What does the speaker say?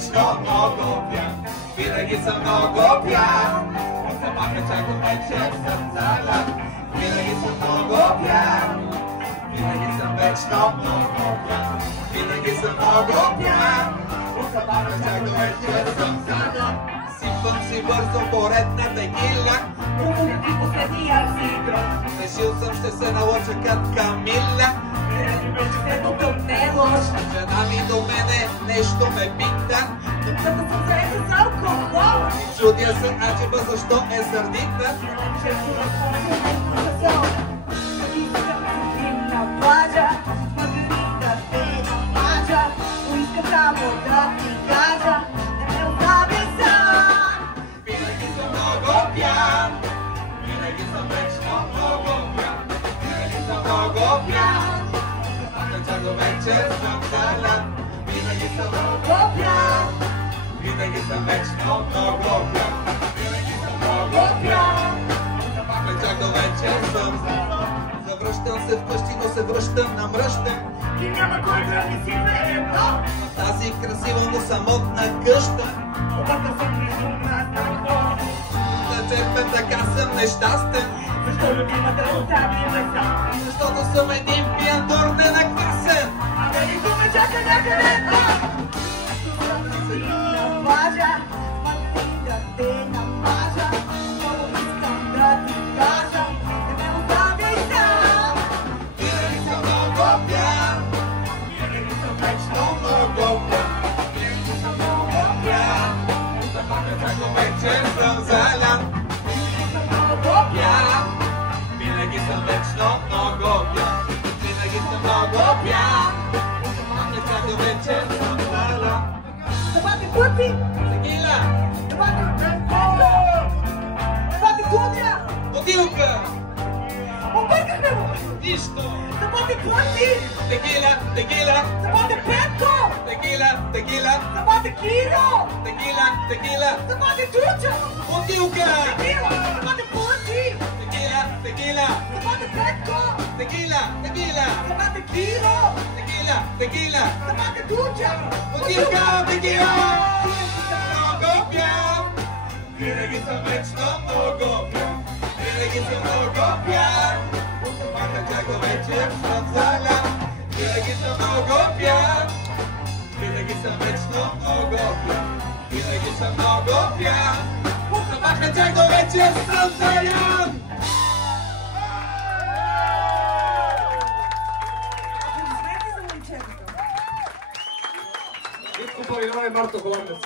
вечно много пиян. Винаги съм много пиян. Запахме чака вече съм залян. Винаги съм много пиян. Винаги съм вечно много пиян. Винаги съм много пиян. Запахме чака вече съм залян. Сипвам си бързо поредна тегиля. Пропусти последния си кръг. Решил съм, ще се налъча като Камиля. Жена ми до мене нещо ме пита. Като съм заета с алкохол. Чудя се, аджиба, защо е сърдита. Често разходя нещо за сон. Искам на плажа, маргарита те намажа. Поискам право да ти кажа, да ме остави сам. Винаги съм много пиян. Винаги съм вечно много пиян. Винаги съм много пиян. Чак до вечер съм залян. Винаги съм много пиян. Винаги съм вечно много пиян. Винаги съм много пиян. Чак до вечер съм залян. Завръщам се вкъщи, но се връщам намръщен. И няма кой да ми си заедно. В тази красива, но самотна къща. Когато съм изумна тако. Да черпя, така съм нещастен. Защо любимата остави места? Защото съм един пиян дур ненагласен. А дали го ме чака някъде? На плажа, пъти да те намажа. Много искам да ти кажа, да ме остави сам. Винаги съм много пиян. Винаги съм вечно много пиян. Винаги съм много пиян. Запахме чак до вечер съм залян. Винаги съм много Пиян. Винаги съм вечно много пиян. Винаги съм много пиян. Запахме чак до вечер съм залян. Давате пъти! Тегила! Давате кудя! Бутилка! Объркахме му! Нищо! Давате пъти! Тегила! Тегила! Давате петко! Тегила! Тегила! Давате киро! Тегила! Тегила! Давате чуча! Бутилка! Тегила! Давате пъти! Тегила! Тегила! Давате петко! Тегила! Тегила! Давате киро! Тегила! Тегила! Давате чуча! Бутилка! Тегила! Много пиян! Винаги съм вечно много пиян. Винаги съм много пиян. Маха чак до вечер съм залян. Винаги съм много пиян. Винаги съм вечно много пиян. Винаги съм много пиян. Маха чак до вечер съм залян. Аплодисменти за момчетата! Витко Павилов и Марто Холандец.